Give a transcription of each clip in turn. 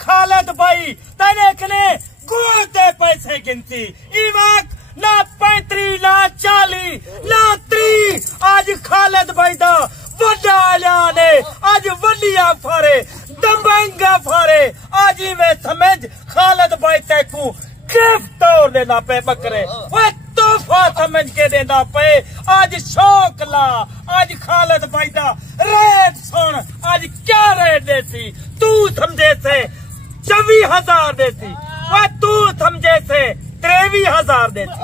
खालिद भाई तेरे कने गोते पैसे गिनती इवाक ना 35 ना 40 ना 30 आज खालिद भाई दा वड्डा ऐलान है आज वड्डिया फारे दबंगा फारे आज में समझ खालिद भाई तेकू गिफ्ट तोड़ देना पे बकरे वो तोहफा समझ के देना पे आज शौक ला आज खालिद भाई दा रेट सुन आज क्या रेट देती तू समझे से 24,000 देती वो तू समझे से 23,000 देती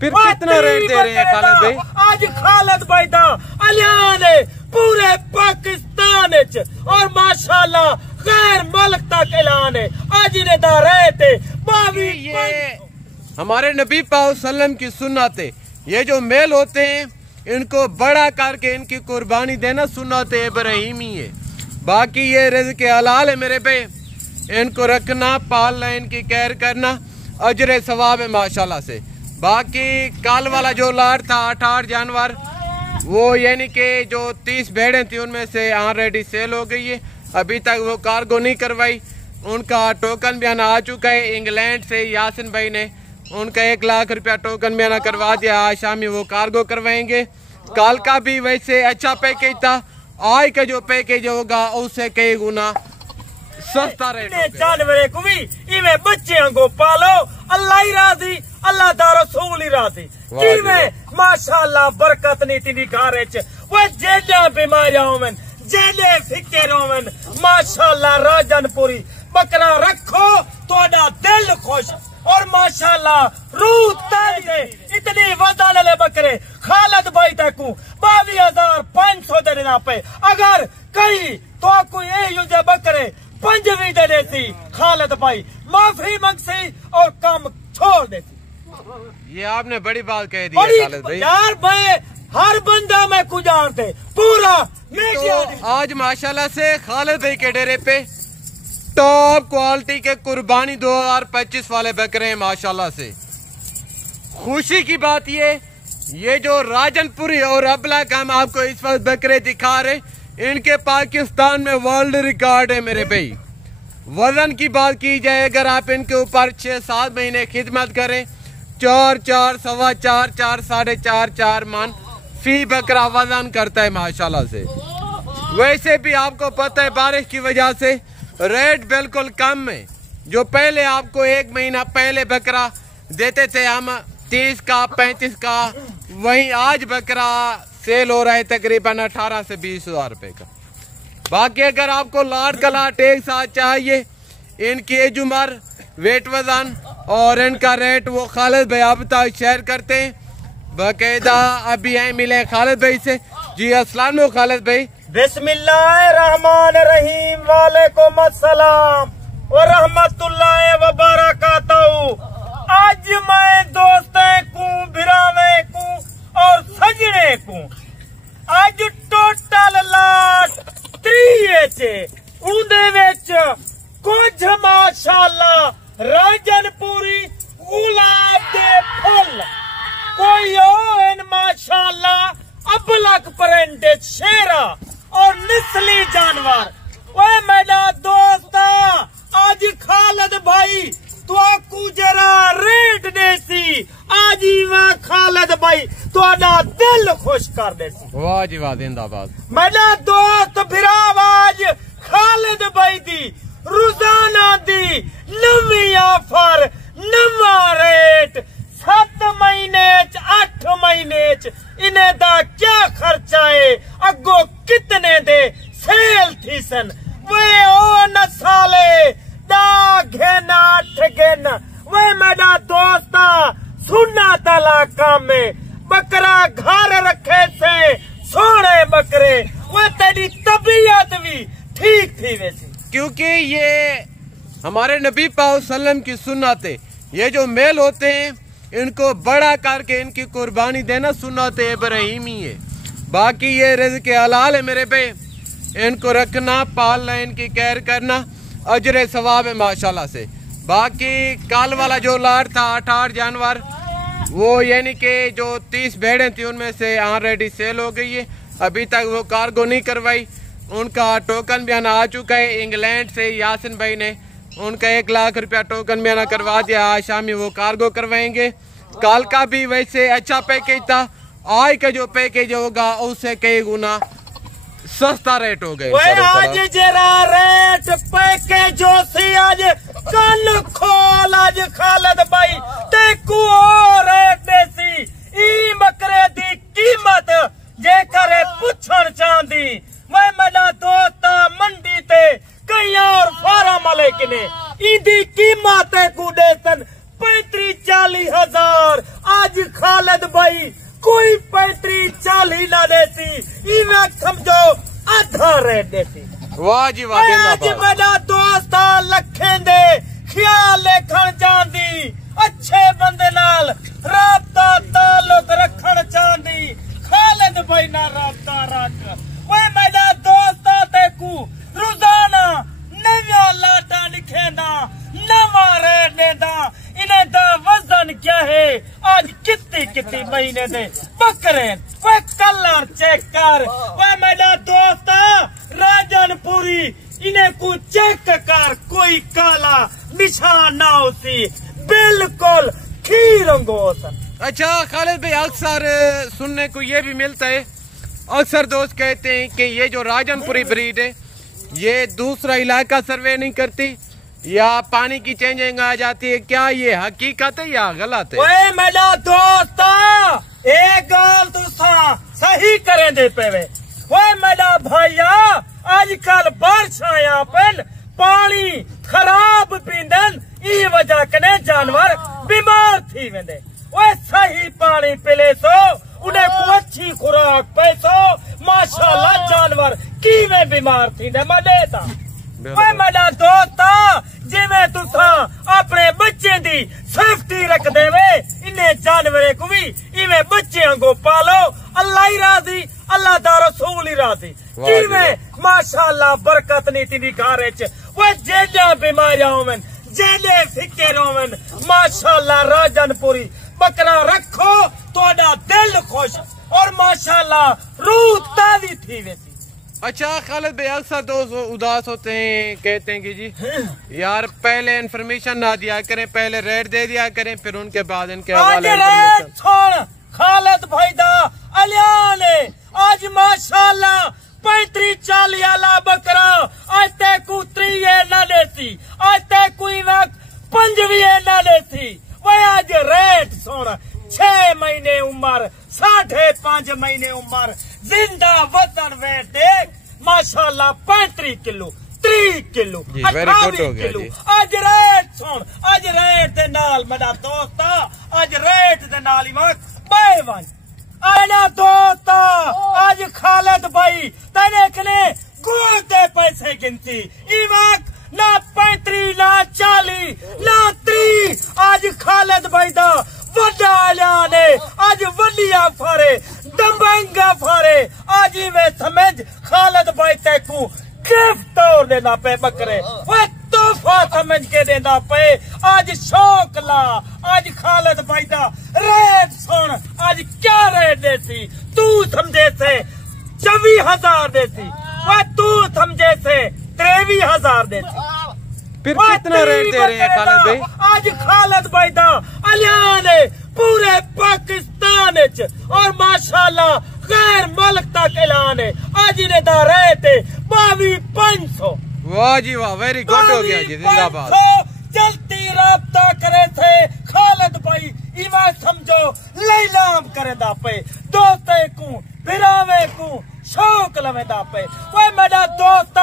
फिर कितना रेट दे रहे हैं खालिद भाई आज खालिद भाई दा ऐलान है पूरे पाकिस्तान और माशाल्लाह गैर मुल्क तक ऐलान है आज इन्हें दा रहते ये हमारे नबी पाक सल्लम की सुन्नत है। ये जो मेल होते हैं इनको बड़ा करके इनकी कुर्बानी देना सुन्नत इब्राहिमी है। बाकी ये रिज़्क़ हलाल है मेरे पे, इनको रखना पालना इनकी केयर करना अजर सवाब है माशाल्लाह से। बाकी कल वाला जो लाट था 8 जानवर वो यानी कि जो 30 भेड़ें थी उनमें से ऑलरेडी सेल हो गई है। अभी तक वो कार्गो नहीं करवाई, उनका टोकन भी आना आ चुका है। इंग्लैंड से यासिन भाई ने उनका 1 लाख रुपया टोकन भी आना करवा दिया। आज शामी वो कार्गो करवाएंगे। कल का भी वैसे अच्छा पैकेज था, आज का जो पैकेज होगा उससे कई गुना सस्ता रेट जानवरे को भी इवे बच्चे को पालो अल्लाह ही राजी अल्लाह दा रसूल ही राजी इवे माशाल्लाह बरकत नीति दिखारे वो जेडा बीमारियां होवन जेडे फिक्र होवन माशाल्लाह राजनपुरी बकरा रखो तोड़ा दिल खुश और माशाल्लाह रूह ताजे इतनी वजन वाले बकरे खालिद भाई तक 22,500 देना पे अगर कहीं तो कोई ये बकरे 5 दे देती खालिद भाई माफी मांगसी और काम छोड़ देती। ये आपने बड़ी बात कह दी है खालिद भाई। यार भाई हर बंदा मैं को जानते पूरा मीडिया तो आज माशाल्लाह से खालिद भाई के डेरे पे टॉप क्वालिटी के कुर्बानी 2025 वाले बकरे हैं माशाल्लाह से। खुशी की बात ये जो राजनपुरी और अबला का हम आपको इस वक्त बकरे दिखा रहे, इनके पाकिस्तान में वर्ल्ड रिकॉर्ड है मेरे भाई। वजन की बात की जाए अगर आप इनके ऊपर 6-7 महीने खिदमत करें 4-4 सवा 4-4 4.5 मन फी बकरा वजन करता है माशाल्लाह से। वैसे भी आपको पता है बारिश की वजह से रेट बिल्कुल कम है। जो पहले आपको 1 महीना पहले बकरा देते थे हम 30 का 35 का, वहीं आज बकरा सेल हो रहा है तकरीबन 18 से 20,000 रुपए का। बाकी अगर आपको लाट का लाट एक साथ चाहिए, इनकी एज उम्र वेट वजन और इनका रेट वो खालिद भाई आप तक शेयर करते हैं बाकायदा। अभी आए मिले खालिद भाई से। जी अस्सलाम वालेकुम खालिद भाई। बिस्मिल्लाहिर्रहमानिर्रहीम वालेकुम अस्सलाम व रहमतुल्लाहि व बरकातहू। आज मैं दोस्तें को भिरावे को और सजने को आज टोटल लाट 3 उन्दे विच कुछ माशाल्लाह राजनपुरी गुलाब दे फुल कोई इन माशाल्लाह अबलक प्रिंटेड शेरा और नस्ली जानवर। ओए मेरा दोस्त आज खालिद भाई तो जरा रेट देसी आज वह खालिद भाई थोड़ा दिल खुश कर देसी। वाह जी वाह जिंदाबाद। मेरा दोस्त फिराव आज खालिद भाई दी रोजाना दी नवी ऑफर नवा रेट 7 महीने 8 महीने इन्हें दा क्या खर्चा है अगो कितने दे सेल थी सन वे ओ नसाले दा घेन 8 घेन वे मेरा दोस्त सुना तला काम में बकरा घर रखे से सोने बकरे वो तेरी तबीयत भी ठीक थी वैसी क्योंकि ये हमारे नबी पाक सल्लम की सुन्नत है। ये जो मेल होते हैं इनको बड़ा करके इनकी कुर्बानी देना सुन्नत इब्राहिमी है। बाकी ये रिज़्क़ हलाल है मेरे पे, इनको रखना पालना इनकी केयर करना अजर सवाब है माशाल्लाह से। बाकी कल वाला जो लाट था 8 जानवर वो यानी कि जो 30 भेड़ें थी उनमें से ऑलरेडी सेल हो गई है। अभी तक वो कार्गो नहीं करवाई, उनका टोकन बयाना आ चुका है इंग्लैंड से। यासिन भाई ने उनका 1 लाख रुपया टोकन बयाना करवा दिया। आज शामी वो कार्गो करवाएंगे। कल का भी वैसे अच्छा पैकेज था, आज का जो पैकेज होगा उससे कई गुना सस्ता रेट हो गए। आज जरा रेट पैकेज आज कल खोल आज खालिद भाई तेकू रेट देसी ई बकरे दी कीमत जे करे पुछण चांदी वे मेरा दोस्त मंडी ते कई और फार्म वाले किने इंदी कीमत को देसन 35-40 हजार। आज खालिद भाई कोई 35-40 ना देती इवें समझो आधा रेट देती। वाह जी वाह। आज मेरा दोस्त लखें दे ख्याल लेखन चांदी अच्छे बंदे नाल राबता ताल्लुक रखन चांदी खालिद भाई ना राबता रख। वे मेरा दोस्त तेकू रोजाना नया लाटा लिखेंदा नवा रेट देदा। इन्हें दा वजन क्या है आज कितनी महीने दे बकरे वे कलर चेक कर। वे मेरा दोस्त राजनपुरी इन्हें को चेक कर कोई काला निशान ना उसी बिल्कुल खीरंगोस। अच्छा खालिद भाई अक्सर सुनने को ये भी मिलता है, अक्सर दोस्त कहते हैं कि ये जो राजनपुरी ब्रीड है ये दूसरा इलाका सर्वे नहीं करती या पानी की चेंजिंग आ जाती है, क्या ये हकीकत है या गलत है? ओए मेरा दोस्त एक गल तुसा सही करें दे पेवे। ओए मेरा भैया आजकल बारिशां पेन पानी खराब पींदन ई वजह कने जानवर बीमार थी वेंदे। ओए सही पानी पिले सो उन्हें को अच्छी खुराक पैसो माशाल्लाह जानवर किवें बीमार थी दे मदेता। ओए मेरा दोस्त जिवें तुसा अपने बच्चे दी सेफ्टी रख देवे इन्हें जानवरे को भी इवें बच्चे को पालो। अल्लाह ही राजी अल्लाह दा रसूल ही राजी। किवें माशाल्लाह बरकत नीति दी घारे च वो जेड़ा बीमारियां होवन जेड़े फिक्र होवन माशाल्लाह राजनपुरी बकरा रखो तोड़ा दिल खुश और माशाल्लाह रूह ताजी थी वैसी। अच्छा खालिद भाई अक्सर दोस्त उदास होते हैं, कहते हैं कि जी यार पहले इन्फॉर्मेशन ना दिया करें, पहले रेट दे दिया करें फिर उनके बाद इनके हवाले छोड़। खालिद भाई दा अलियान आज माशाल्लाह 35-40 वाला बकरा आज ते को 3 ना देती आज ते कोई वक्त 5 ना देती। वह आज रेट सोना 6 महीने उम्र 5.5 महीने उम्र जिंदा वजन वेट देख माशाल्लाह 35 किलो 30 किलो 28 किलो। आज रेट सुन आज रेट दे नाल मेरा दोस्त आज रेट दे नाल ही बाय वन आना दोस्त आज खालिद भाई तेरे कने गोते पैसे गिनती ई वक्त ना 35 ना 40 ना 30 आज खालिद भाई दा वड्डा ऐलान है आज वलिया फारे दबंगा फारे आज वे समझ खालिद भाई तेकू गिफ्ट तोड़ देना पे बकरे वो तोहफा समझ के देना पे आज शौक ला। आज खालिद भाई दा रेट सुन आज क्या रेट देती तू समझे से 24,000 देती वो तू समझे से 23,000 देती फिर कितना रेट दे रहे हैं खालिद भाई? आज खालिद भाई दा ऐलान है पूरे पाकिस्तान और माशाल्लाह गैर मुल्क तक ऐलान है आज इन्हें दा रेट है 22,500। वाह जी वाह वेरी गुड हो गया जी जिंदाबाद। चलती राब्ता करे थे खालिद भाई इवा समझो लैलाम करे दा पे दोस्ते को बिरावे को शौक लवेदा पे। वो मेरा दोस्त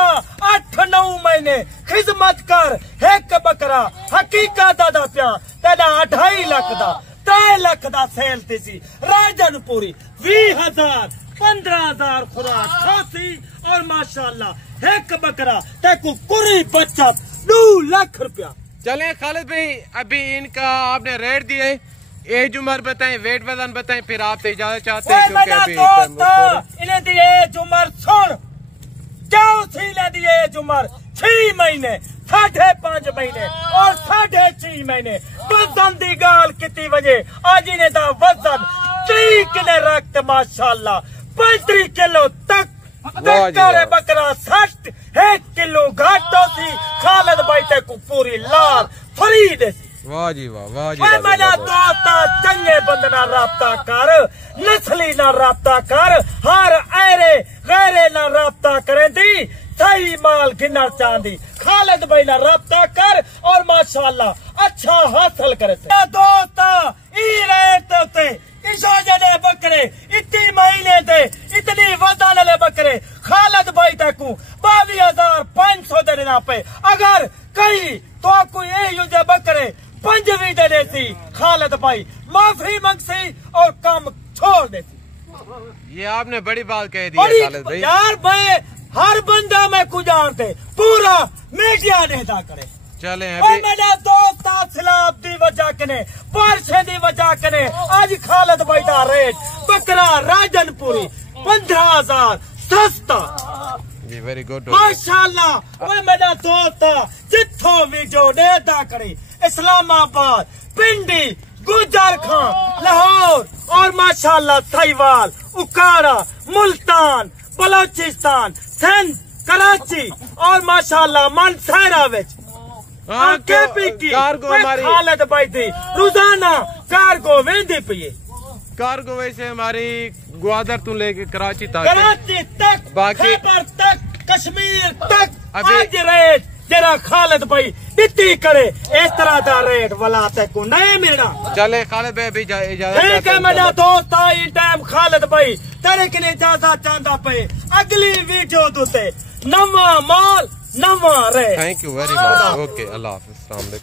8-9 महीने खिदमत कर एक बकरा हकीकत दा प्या तेरा 2.5 लाख दा 3 लाख दा सेल थी राजनपुरी 20,000 15,000 खुराक खासी और माशाल्लाह एक बकरा तेको कुरी बच्चा 2 लाख रुपया। चले खालिद भाई अभी इनका आपने रेट दिए एज उम्र बताएं वेट वजन बताएं फिर आप इजाजत चाहते हैं क्योंकि इन्हें दी एज उम्र सुन क्या थी ले दी एज उम्र 6 महीने 5.5 महीने और 6.5 महीने वजन दी गाल कितनी वजे आज इन्हें दा वजन 3 किलो रखते माशाल्लाह 35 किलो तक करे बकरा 1 किलो घाटो सी खालिद भाई ते को पूरी लार फ्री दे। वाह जी वाह, वाह जी वाह। मेरा दोस्त चंगे बंद ना राब्ता कर, नस्ली ना राब्ता कर, हर ऐरे गैरे ना राब्ता करें दी, सही माल गिनना चाहती खालिद भाई ना राब्ता कर और माशाल्लाह अच्छा हासिल करे। दोस्त ई रेट ते इशोजने बकरे इतनी महीने ते इतनी वजन वाले बकरे खालिद भाई तक 22,500 देना पे। अगर कहीं तो कोई ये बकरे 5 देने सी खालिद भाई माफी मंगसी और काम छोड़ देती। ये आपने बड़ी बात कह दी है खालिद भाई। यार भाई हर बंदा मैं को जानते पूरा मीडिया ने अदा करे। चले मेरा दोस्त सलाब दी वजह कने बारिशें दी वजह कने आज खालिद भाई दा रेट बकरा राजनपुरी 15,000 सस्ता जी। वेरी गुड माशाल्लाह। ओए मेरा दोस्त जिथों भी जो नेता करे इस्लामाबाद, पिंडी, गुजर खान, लाहौर और माशाल्लाह साहिवाल, उकाड़ा, मुल्तान, बलोचिस्तान, सिंध, कराची और माशाल्लाह मानसहरा विच कार्गो हमारी खालिद भाई थी रोजाना कार्गो वेंदी पई। कार्गो वैसे हमारी ग्वादर तू लेके कराची तक बाकी खैबर तक कश्मीर तक आज रेट जरा खालिद भाई दिती करे इस तरह दा रेट वाला ते को नहीं मिलना। चले खालिद भाई भी इजाजत ठीक है मेरा दोस्त आई टाइम खालिद भाई तेरे कने इजाजत चाहता पे अगली वीडियो दुते नवा माल नवा रे। Thank you very much. Okay अल्लाह हाफिज़।